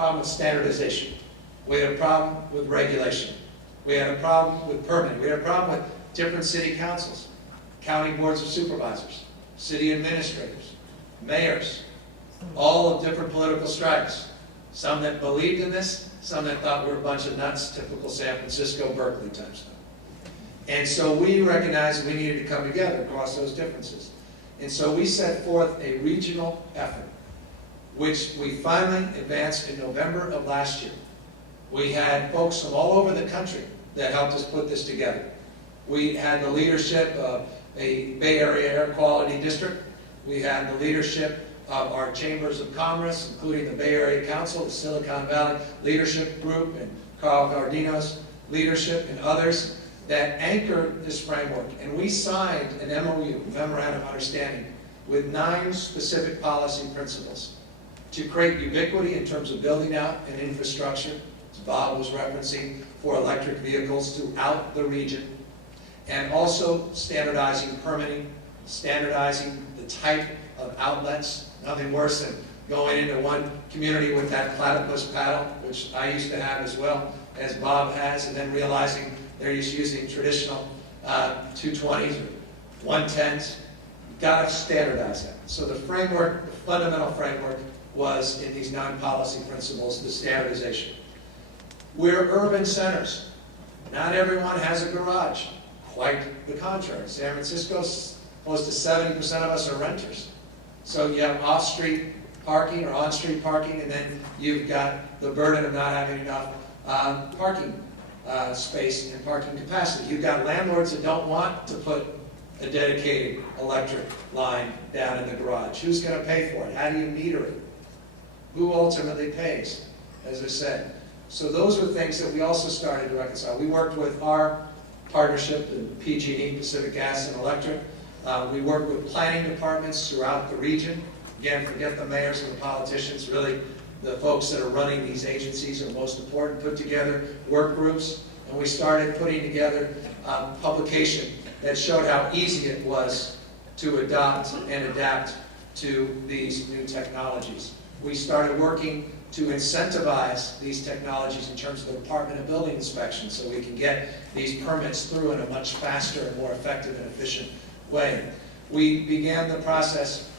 problem with standardization. We had a problem with regulation. We had a problem with permitting. We had a problem with different city councils, county boards of supervisors, city administrators, mayors, all of different political stripes. Some that believed in this, some that thought we were a bunch of nuts, typical San Francisco, Berkeley type stuff. And so we recognized we needed to come together across those differences. And so we set forth a regional effort, which we finally advanced in November of last year. We had folks from all over the country that helped us put this together. We had the leadership of a Bay Area Air Quality District. We had the leadership of our chambers of commerce, including the Bay Area Council, the Silicon Valley Leadership Group, and Carl Gardino's leadership, and others that anchored this framework. And we signed an MOU, Memorandum of Understanding, with 9 specific policy principles to create ubiquity in terms of building out an infrastructure, as Bob was referencing, for electric vehicles throughout the region, and also standardizing permitting, standardizing the type of outlets. Nothing worse than going into one community with that platypus paddle, which I used to have as well, as Bob has, and then realizing they're just using traditional 220s or 110s. You've got to standardize that. So the framework, the fundamental framework, was in these 9 policy principles, the standardization. We're urban centers. Not everyone has a garage. Quite the contrary. San Francisco, close to 70% of us are renters. So you have off-street parking or on-street parking, and then you've got the burden of not having enough parking space and parking capacity. You've got landlords that don't want to put a dedicated electric line down in the garage. Who's going to pay for it? How do you meter it? Who ultimately pays, as I said? So those are things that we also started to reconcile. We worked with our partnership, the PG&E, Pacific Gas and Electric. We work with planning departments throughout the region. Again, forget the mayors and the politicians. Really, the folks that are running these agencies are most important. Put together work groups, and we started putting together publication that showed how easy it was to adopt and adapt to these new technologies. We started working to incentivize these technologies in terms of the Department of Building Inspection, so we can get these permits through in a much faster and more effective and efficient way. We began the process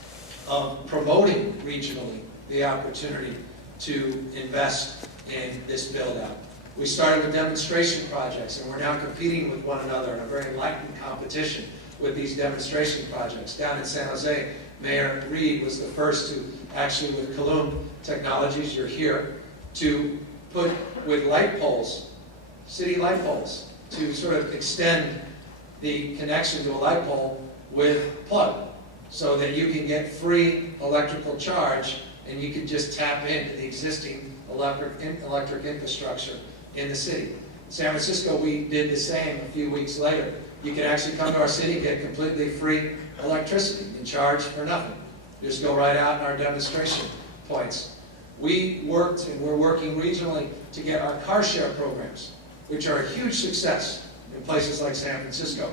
of promoting regionally the opportunity to invest in this build-out. We started with demonstration projects, and we're now competing with one another in a very enlightened competition with these demonstration projects. Down in San Jose, Mayor Reed was the first to, actually with Column Technologies, you're here, to put with light poles, city light poles, to sort of extend the connection to a light pole with plug, so that you can get free electrical charge and you can just tap into the existing electric infrastructure in the city. In San Francisco, we did the same a few weeks later. You can actually come to our city and get completely free electricity and charge for nothing. Just go right out in our demonstration points. We worked, and we're working regionally, to get our car share programs, which are a huge success in places like San Francisco,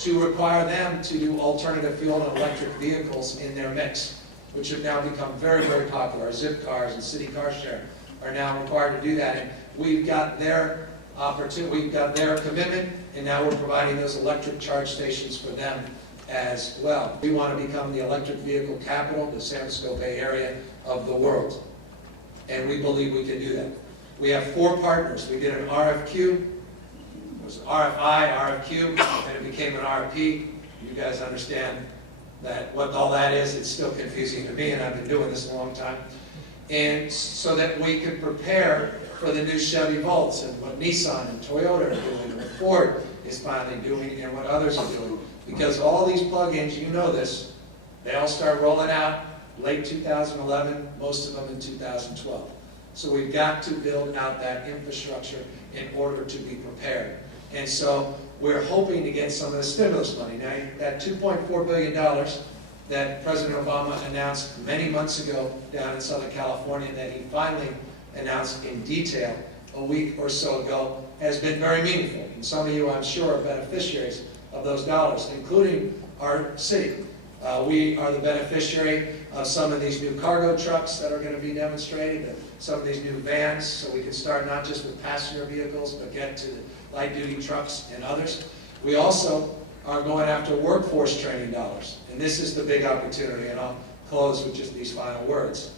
to require them to do alternative fuel and electric vehicles in their mix, which have now become very, very popular. Our Zip cars and city car share are now required to do that. And we've got their opportunity, we've got their commitment, and now we're providing those electric charge stations for them as well. We want to become the electric vehicle capital, the San Francisco Bay Area of the world. And we believe we can do that. We have 4 partners. We did an RFQ. It was RFI, RFQ, and it became an RFP. You guys understand that what all that is. It's still confusing to me, and I've been doing this a long time. And so that we could prepare for the new Chevy Volts and what Nissan and Toyota are doing, and what Ford is finally doing, and what others are doing. Because all these plug-ins, you know this, they all start rolling out late 2011, most of them in 2012. So we've got to build out that infrastructure in order to be prepared. And so we're hoping to get some of the stimulus money. Now, that $2.4 billion that President Obama announced many months ago down in Southern California, that he finally announced in detail a week or so ago, has been very meaningful. And some of you, I'm sure, are beneficiaries of those dollars, including our city. We are the beneficiary of some of these new cargo trucks that are going to be demonstrated, and some of these new vans, so we can start not just with passenger vehicles, but get to the light-duty trucks and others. We also are going after workforce training dollars, and this is the big opportunity, and I'll close with just these final words.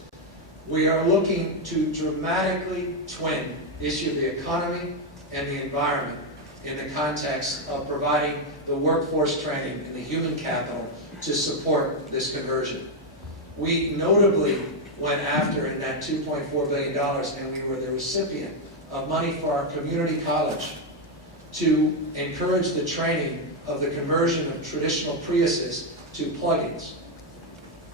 We are looking to dramatically twin the issue of the economy and the environment in the context of providing the workforce training and the human capital to support this conversion. We notably went after in that $2.4 billion, and we were the recipient of money for our community college to encourage the training of the conversion of traditional Priuses to plug-ins.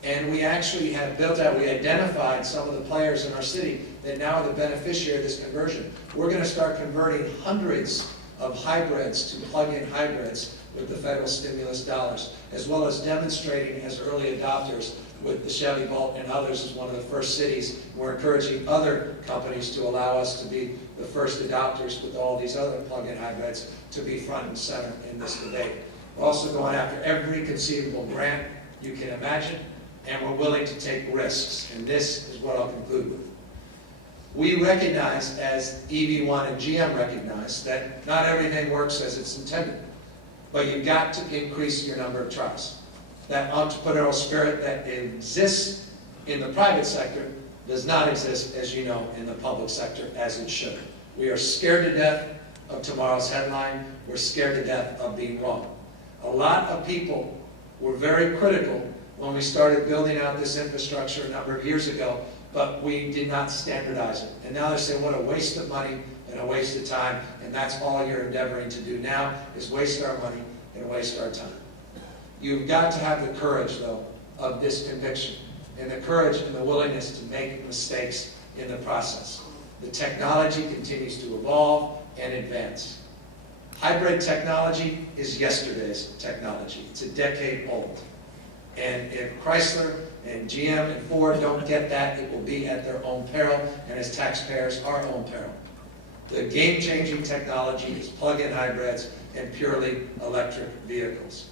And we actually have built out, we identified some of the players in our city that now are the beneficiary of this conversion. We're going to start converting hundreds of hybrids to plug-in hybrids with the federal stimulus dollars, as well as demonstrating as early adopters with the Chevy Bolt and others as one of the first cities. We're encouraging other companies to allow us to be the first adopters with all these other plug-in hybrids to be front and center in this debate. We're also going after every conceivable grant you can imagine, and we're willing to take risks, and this is what I'll conclude with. We recognize, as EV1 and GM recognize, that not everything works as it's intended, but you've got to increase your number of trucks. That entrepreneurial spirit that exists in the private sector does not exist, as you know, in the public sector as it should. We are scared to death of tomorrow's headline. We're scared to death of being wrong. A lot of people were very critical when we started building out this infrastructure a number of years ago, but we did not standardize it. And now they're saying, what a waste of money and a waste of time, and that's all you're endeavoring to do now, is waste our money and waste our time. You've got to have the courage, though, of this conviction, and the courage and the willingness to make mistakes in the process. The technology continues to evolve and advance. Hybrid technology is yesterday's technology. It's a decade old. And if Chrysler and GM and Ford don't get that, it will be at their own peril, and as taxpayers, our own peril. The game-changing technology is plug-in hybrids and purely electric vehicles.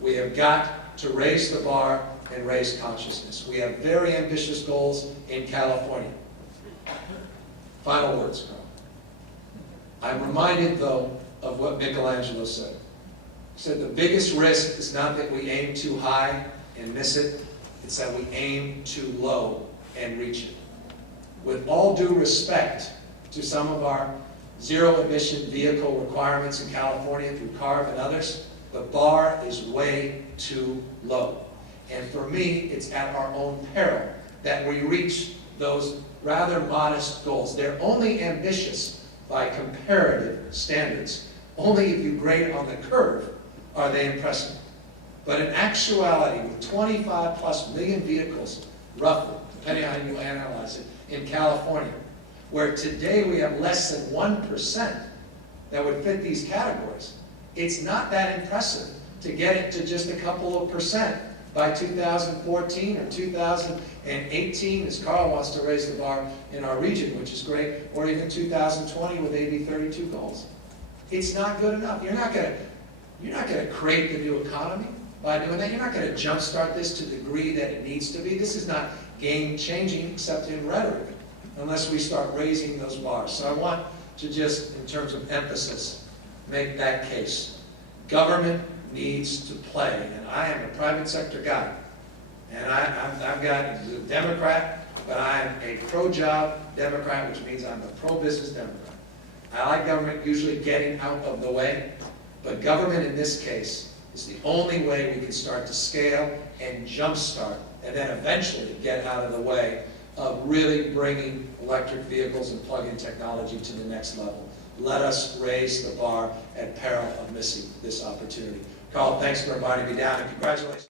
We have got to raise the bar and raise consciousness. We have very ambitious goals in California. Final words, Carl. I'm reminded, though, of what Michelangelo said. He said the biggest risk is not that we aim too high and miss it, it's that we aim too low and reach it. With all due respect to some of our zero-emission vehicle requirements in California through CARB and others, the bar is way too low. And for me, it's at our own peril that we reach those rather modest goals. They're only ambitious by comparative standards. Only if you grade on the curve are they impressive. But in actuality, with 25+ million vehicles, roughly, depending on how you analyze it, in California, where today we have less than 1% that would fit these categories, it's not that impressive to get it to just a couple of percent by 2014 or 2018, as Carl wants to raise the bar in our region, which is great, or even 2020 with AB 32 goals. It's not good enough. You're not going to create the new economy by doing that. You're not going to jumpstart this to the degree that it needs to be. This is not game-changing except in rhetoric, unless we start raising those bars. So I want to just, in terms of emphasis, make that case. Government needs to play, and I am a private sector guy, and I've got a Democrat, but I'm a pro-job Democrat, which means I'm a pro-business Democrat. I like government usually getting out of the way, but government in this case is the only way we can start to scale and jumpstart, and then eventually get out of the way of really bringing electric vehicles and plug-in technology to the next level. Let us raise the bar at peril of missing this opportunity. Carl, thanks for inviting me down, and congratulations.